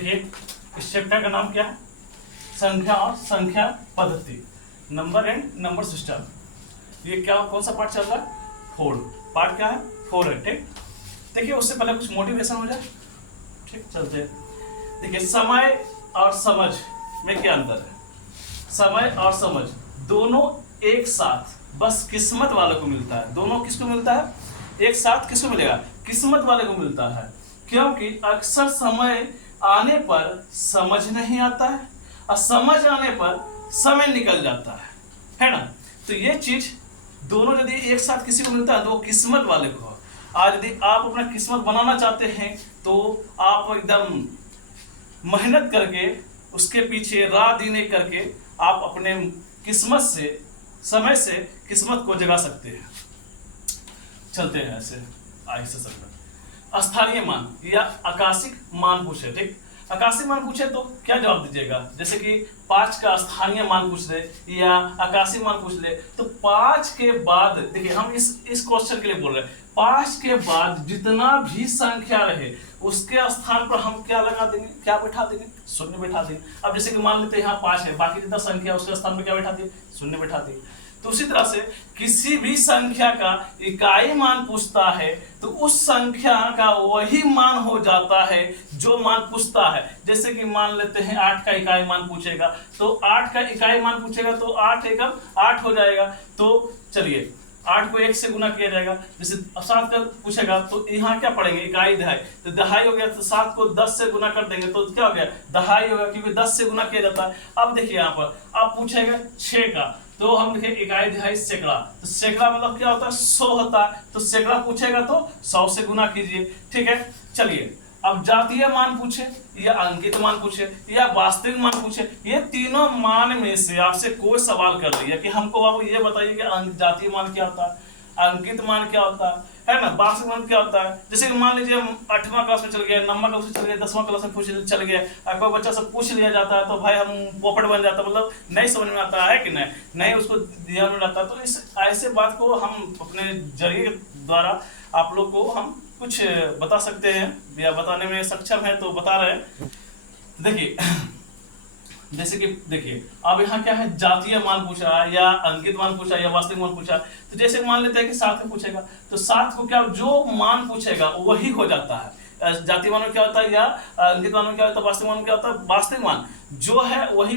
देखिए इस चैप्टर का नाम क्या है, संख्या और संख्या पद्धति, नंबर एंड नंबर सिस्टम। ये क्या कौन सा पार्ट चल रहा है, 4 पार्ट क्या है, 4 है। ठीक, देखिए उससे पहले कुछ मोटिवेशन हो जाए। ठीक, चलते हैं। देखिए समय और समझ में क्या अंतर है। समय और समझ दोनों एक साथ बस किस्मत वाले को मिलता है। दोनों किसको मिलता है, एक साथ किसको मिलेगा, किस्मत वाले को मिलता है। क्योंकि अक्सर समय आने पर समझ नहीं आता है और समझ आने पर समय निकल जाता है ना। तो ये चीज दोनों यदि एक साथ किसी को मिलता है तो वो किस्मत वाले को। आज यदि आप अपना किस्मत बनाना चाहते हैं तो आप एकदम मेहनत करके उसके पीछे रात दिन एक करके आप अपने किस्मत से, समय से किस्मत को जगा सकते हैं। चलते हैं ऐसे आगे से सब। स्थानीय मान या आकाशिक मान पूछे। ठीक, आकाशिक मान पूछे तो क्या जवाब दीजिएगा। जैसे कि 5 का स्थानीय मान पूछ ले या आकाशिक मान पूछ ले तो 5 के बाद, देखिए हम इस क्वेश्चन के लिए बोल रहे हैं, 5 के बाद जितना भी संख्या रहे उसके स्थान पर हम क्या लगा देंगे, क्या बैठा देंगे, शून्य बैठा देंगे। अब जैसे कि मान लेते हैं यहाँ 5 है, बाकी जितना संख्या उसके स्थान पर क्या बैठा देंगे, शून्य बैठा देंगे। तो उसी तरह से किसी भी संख्या का इकाई मान पूछता है तो उस संख्या का वही मान हो जाता है जो मान पूछता है। जैसे कि मान लेते हैं 8 का इकाई मान पूछेगा तो 8 का इकाई मान पूछेगा तो 8 एकम 8 हो जाएगा। तो चलिए 8 को 1 से गुना किया जाएगा। जैसे 7 का पूछेगा तो यहाँ क्या पढ़ेंगे, इकाई दहाई, तो दहाई हो गया। तो 7 को 10 से गुना कर देंगे तो क्या हो गया, दहाई होगा, क्योंकि 10 से गुना किया जाता है। अब देखिए यहाँ पर अब पूछेगा 6 का, तो हम लिखे इकाई दहाई सैकड़ा, तो सैकड़ा मतलब क्या होता है, 100 होता है। तो सैकड़ा पूछेगा तो 100 से गुना कीजिए। ठीक है, चलिए अब जातीय मान पूछे या अंकित मान पूछे या वास्तविक मान पूछे, ये तीनों मान में से आपसे कोई सवाल कर दिया कि हमको बाबू ये बताइए कि जातीय मान क्या होता है, अंकित मान क्या होता है ना, वास्तविक मान क्या होता है। जैसे कि मान लीजिए हम 8वां क्लास में चल गए, 9वां क्लास में चल गए, 10वां क्लास में चल गए, कोई बच्चा सब पूछ लिया जाता है तो भाई हम पोपट बन जाता है, मतलब नहीं समझ में आता है कि नहीं उसको ध्यान में रहता। तो इस ऐसे बात को हम अपने जरिए द्वारा आप लोग को हम कुछ बता सकते हैं या बताने में सक्षम है तो बता रहे हैं। देखिए जैसे कि देखिए अब यहाँ क्या है, जातीय मान पूछा या अंकित मान पूछा या वास्तविक मान पूछा। तो जैसे मान लेते हैं कि 7 में पूछेगा तो 7 को क्या, जो मान पूछेगा वही हो जाता है। जातीय मान में क्या होता है या अंकित मान में क्या होता है, वास्तविक मान में क्या होता है, वास्तविक मान जो है वही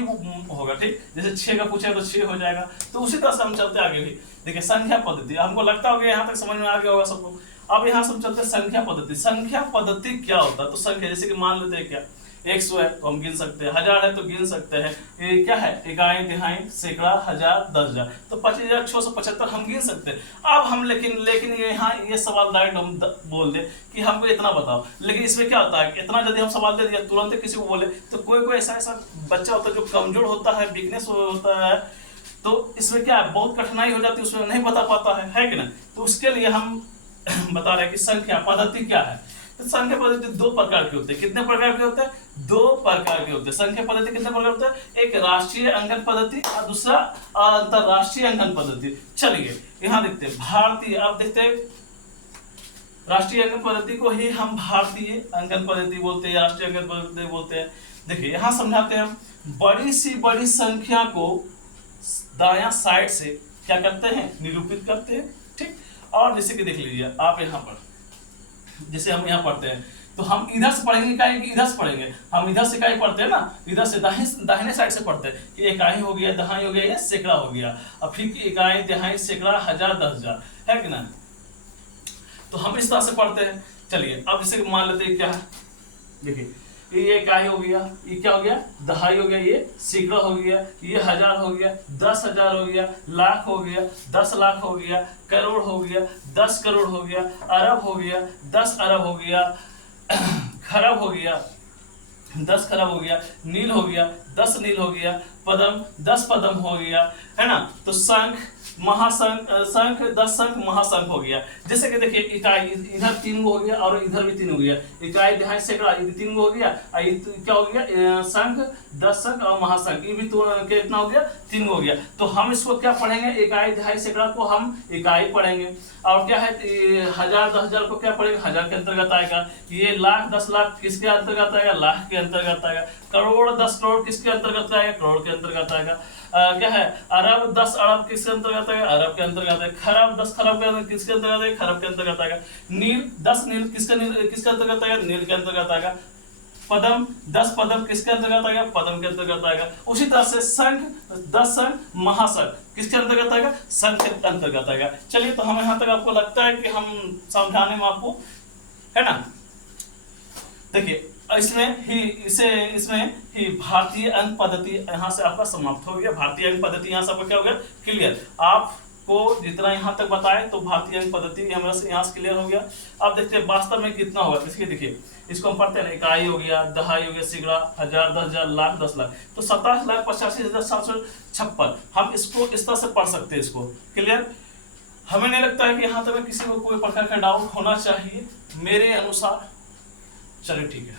होगा। ठीक, जैसे 6 का पूछेगा तो 6 हो जाएगा। तो उसी तरह से हम चलते आगे भी। देखिए संख्या पद्धति, हमको लगता होगा यहाँ तक समझ में आ गया होगा सबको। अब यहाँ सब चलते हैं संख्या पद्धति। संख्या पद्धति क्या होता है, तो संख्या जैसे कि मान लेते हैं क्या 100 है तो हम गिन सकते हैं, 1000 है तो गिन सकते हैं, ये क्या है, इकाई दिहाई सैकड़ा हजार 10,000, तो 25,675 हम गिन सकते हैं। अब हम लेकिन यहाँ ये सवाल डायरेक्ट हम बोल दे कि हमको इतना बताओ, लेकिन इसमें क्या होता है, इतना यदि हम सवाल दे दिया तुरंत किसी को बोले तो कोई ऐसा बच्चा होता है जो कमजोर होता है, वीकनेस होता है, तो इसमें क्या है, बहुत कठिनाई हो जाती है, उसमें नहीं बता पाता है कि नहीं। तो उसके लिए हम बता रहे हैं कि संख्या पद्धति क्या है। तो संख्या पद्धति 2 प्रकार के होते हैं। कितने प्रकार के होते हैं, 2 प्रकार के होते हैं। संख्या पद्धति कितने प्रकार होते हैं, एक राष्ट्रीय अंकन पद्धति और दूसरा अंतरराष्ट्रीय अंकन पद्धति। चलिए यहाँ देखते हैं भारतीय, अब देखते हैं राष्ट्रीय अंकन पद्धति को ही हम भारतीय अंकन पद्धति बोलते हैं, राष्ट्रीय अंकन पद्धति बोलते हैं। देखिए यहाँ समझाते हैं, बड़ी सी बड़ी संख्या को दायां साइड से क्या करते हैं, निरूपित करते हैं। ठीक, और जैसे कि देख लीजिए आप यहाँ पर, जैसे हम यहाँ पढ़ते हैं तो हम इधर से पढ़ेंगे इकाई कि इधर से पढ़ेंगे, हम इधर से इकाई पढ़ते हैं ना, इधर से दाहिने साइड से पढ़ते हैं कि इकाई हो गया, दहाई हो गया, या सैकड़ा हो गया। अब फिर इकाई दहाई सैकड़ा 1000 10,000 है कि ना, तो हम इस तरह से पढ़ते हैं। चलिए अब जैसे कि मान लेते हैं क्या है, देखिए ये इकाई हो गया, ये क्या हो गया, दहाई हो गया, ये सैकड़ा हो गया, ये 1000 हो गया, 10,000 हो गया, लाख हो गया, 10 लाख हो गया, करोड़ हो गया, 10 करोड़ हो गया, अरब हो गया, 10 अरब हो गया, खरब हो गया, 10 खरब हो गया, नील हो गया, 10 नील हो गया, पदम 10 पदम हो गया, है ना। तो शंख महाशंख, शंख 10 शंख महाशंख हो गया। जैसे कि देखिए इकाई इधर 3 हो गया और इधर भी 3 हो गया, इकाई दहाई सैकड़ा 3 हो गया, क्या हो गया, शंख दशक और महाशक, ये भी तो कितना हो गया, 3 हो गया। तो हम इसको क्या पढ़ेंगे, इकाई दहाई सैकड़ा को हम इकाई पढ़ेंगे। और क्या है, हजार 10,000 को क्या पढ़ेंगे, हजार के अंतर्गत आएगा। ये लाख 10 लाख किसके अंतर्गत आएगा, लाख के अंतर्गत आएगा। करोड़ 10 करोड़ किसके अंतर्गत आएगा, करोड़ के अंतर्गत आएगा। क्या है, अरब 10 अरब किसके अंतर्गत आएगा, अरब के अंतर्गत आएगा। खरब 10 खरब किसके अंतर्गत आएगा, खरब के अंतर्गत आएगा। नील 10 नील किसके अंतर्गत आएगा, नील के अंतर्गत आएगा। पदम 10 पदम किसके अंतर्गत आएगा, पदम के अंतर्गत आएगा। उसी तरह से संघ 10 संघ महासंघ किसके अंतर्गत आएगा, संघ के अंतर्गत आएगा। चलिए, तो हम यहाँ तक आपको लगता है कि हम समझाने में आपको, है ना। देखिए, इसमें ही भारतीय अंक पद्धति यहाँ से आपका समाप्त हो गया। भारतीय अंक पद्धति यहाँ से आपका क्या हो गया, क्लियर। आपको जितना यहाँ तक बताए तो भारतीय अंक पद्धति हमारा से यहाँ से क्लियर हो गया। अब देखते हैं वास्तव में कितना होगा। देखिए इसको हम पढ़ते हैं, इकाई हो गया, दहाई हो गया, सैकड़ा, हजार, 10,000, लाख, 10 लाख, तो 27,85,756। हम इसको इस तरह से पढ़ सकते हैं, इसको क्लियर। हमें नहीं लगता है कि यहाँ तक किसी को कोई प्रकार का डाउट होना चाहिए मेरे अनुसार। चलिए ठीक है।